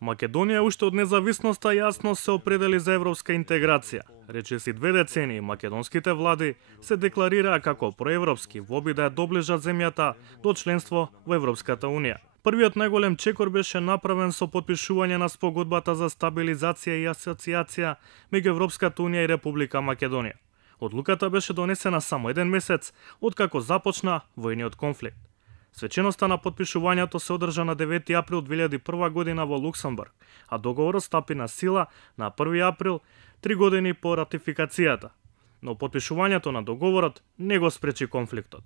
Македонија уште од независноста јасно се определи за европска интеграција. Речиси 2 децении македонските влади се декларираа како проевропски во обид да ја доближат земјата до членство во Европската унија. Првиот најголем чекор беше направен со потпишување на спогодбата за стабилизација и асоциација меѓу Европската унија и Република Македонија. Одлуката беше донесена само 1 месец откако започна војниот конфликт. Свеченоста на потпишувањето се одржа на 9 април 2001 година во Луксембург, а договорот стапи на сила на 1 април, 3 години по ратификацијата. Но потпишувањето на договорот не го спречи конфликтот.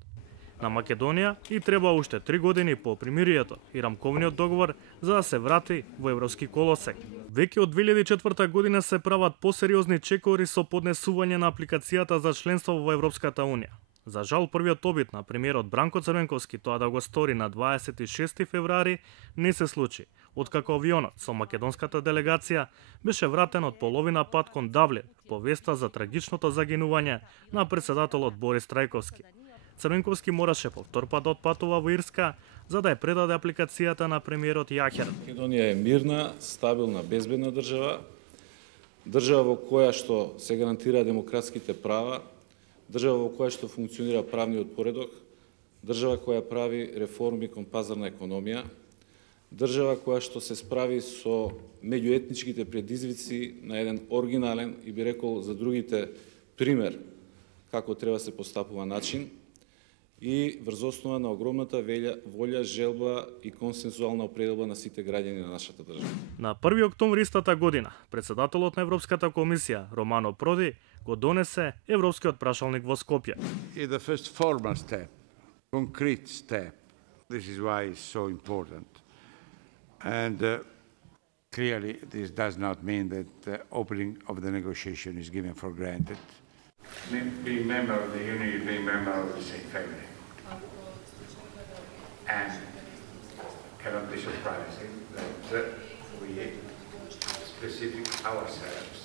На Македонија и треба уште 3 години по примирието и рамковниот договор за да се врати во европски колосек. Веќе од 2004 година се прават посериозни чекори со поднесување на апликацијата за членство во Европската унија. За жал, првиот обид на премиерот Бранко Црвенковски тоа да го стори на 26 февруари не се случи, откако авионот со македонската делегација беше вратен од половина пат кон Давлин по веста за трагичното загинување на председателот Борис Трајковски. Црвенковски мораше повтор пат да отпатува во Ирска за да ја предаде апликацијата на премиерот Јахер. Македонија е мирна, стабилна, безбедна држава, држава во која што се гарантира демократските права, држава во која што функционира правниот поредок, држава која прави реформи кон пазарна економија, држава која што се справи со меѓуетничките предизвици на еден оригинален и би рекол за другите пример како треба се постапува начин и врз основа на огромната волја, желба и консензуална определба на сите граѓани на нашата држава. На 1 октомври истата година, председателот на Европската комисија Романо Проди го донесе Европскиот прашалник во Скопје. Is the first formal step, concrete step. This is why it's so important. And clearly this does not mean that the opening of the negotiation is given for granted. Being member of the Union, being member of the same family. And cannot be surprising that we specific ourselves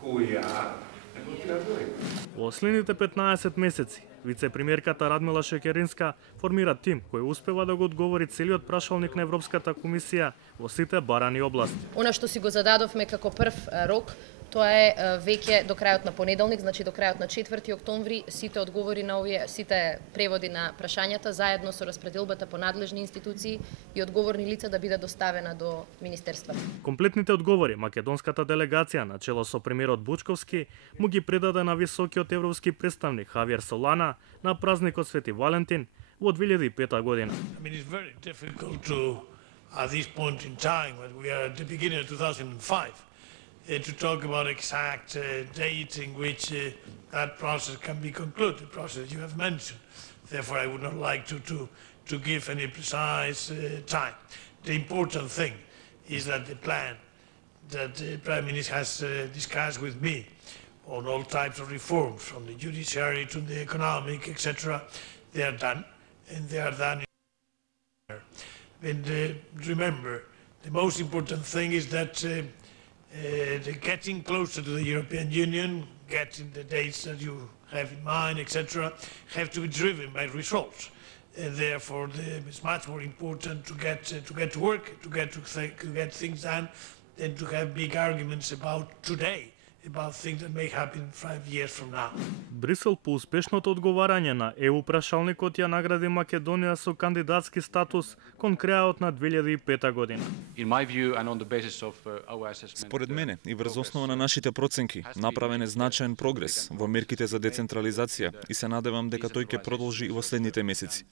who we are and what we are doing. Во следните 15 месеци, вице-премиерката Радмила Шекеринска формира тим кој успева да го одговори целиот прашалник на Европската комисија во сите барани области. Она што си го зададовме како прв рок, тоа е веќе до крајот на понеделник, значи до крајот на 4 октомври, сите одговори на овие, сите преводи на прашањата заедно со распределбата по надлежни институции и одговорни лица да биде доставена до министерството. Комплетните одговори македонската делегација на чело со премиерот Бучковски му ги предаде на високиот европски представник Хавиер Солана на празникот Свети Валентин во 2005 година. At this point in time, when we are at the beginning of 2005, to talk about exact date in which that process can be concluded, the process you have mentioned. Therefore, I would not like to give any precise time. The important thing is that the plan that the Prime Minister has discussed with me on all types of reforms, from the judiciary to the economic, etc., they are done, and they are done. And remember, the most important thing is that getting closer to the European Union, getting the dates that you have in mind, etc., have to be driven by results. Therefore, it's much more important to get to work, to get things done, than to have big arguments about today, about things that may happen 5 years from now. Брисел по успешното одговарање на ЕУ прашалникот ја награди Македонија со кандидатски статус кон крајот на 2005 година. Според мене и врз основа на нашите проценки направен е значаен прогрес во мерките за децентрализација и се надевам дека тој ќе продолжи и во следните месеци.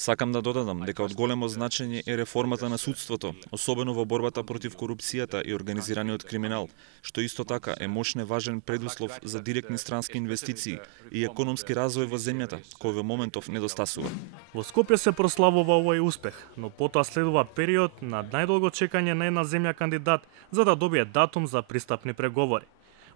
Сакам да додадам дека од големо значење е реформата на судството, особено во борбата против корупцијата и организираниот криминал, што исто така е мощен важен предуслов за директни странски инвестиции и економски развој во земјата, кој во моментов недостасува. Во Скопје се прославува овој успех, но потоа следува период на најдолго чекање на една земја кандидат за да добие датум за пристапни преговори.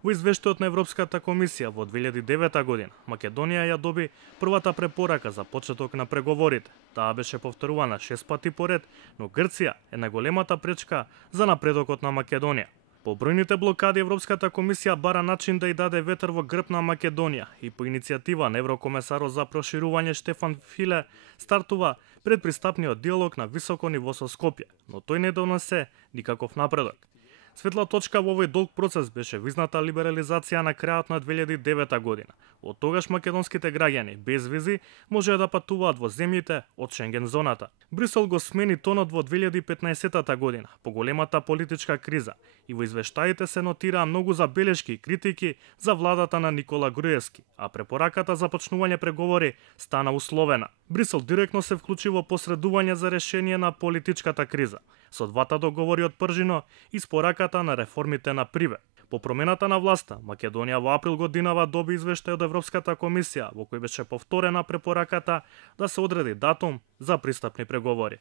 Во извештајот на Европската комисија во 2009 година, Македонија ја доби првата препорака за почеток на преговорите. Таа беше повторувана 6 пати поред, но Грција е најголемата пречка за напредокот на Македонија. По бројните блокади Европската комисија бара начин да ја даде ветер во грб на Македонија и по иницијатива на еврокомесарот за проширување Штефан Филе стартува предпристапниот диалог на високо ниво со Скопје, но тој не донесе никаков напредок. Светла точка во овој долг процес беше визната либерализација на крајот на 2009 година. Од тогаш македонските граѓани без визи можеа да патуваат во земјите од Шенген зоната. Брисел го смени тонот во 2015 година, по големата политичка криза, и во извештаите се нотираа многу забелешки и критики за владата на Никола Груевски, а препораката за почнување преговори стана условена. Брисел директно се вклучи во посредување за решение на политичката криза, со двата договори од Пржино и спораката на реформите на Приве. По промената на власта, Македонија во април годинава доби извештај од Европската комисија во кој беше повторена препораката да се одреди датум за пристапни преговори.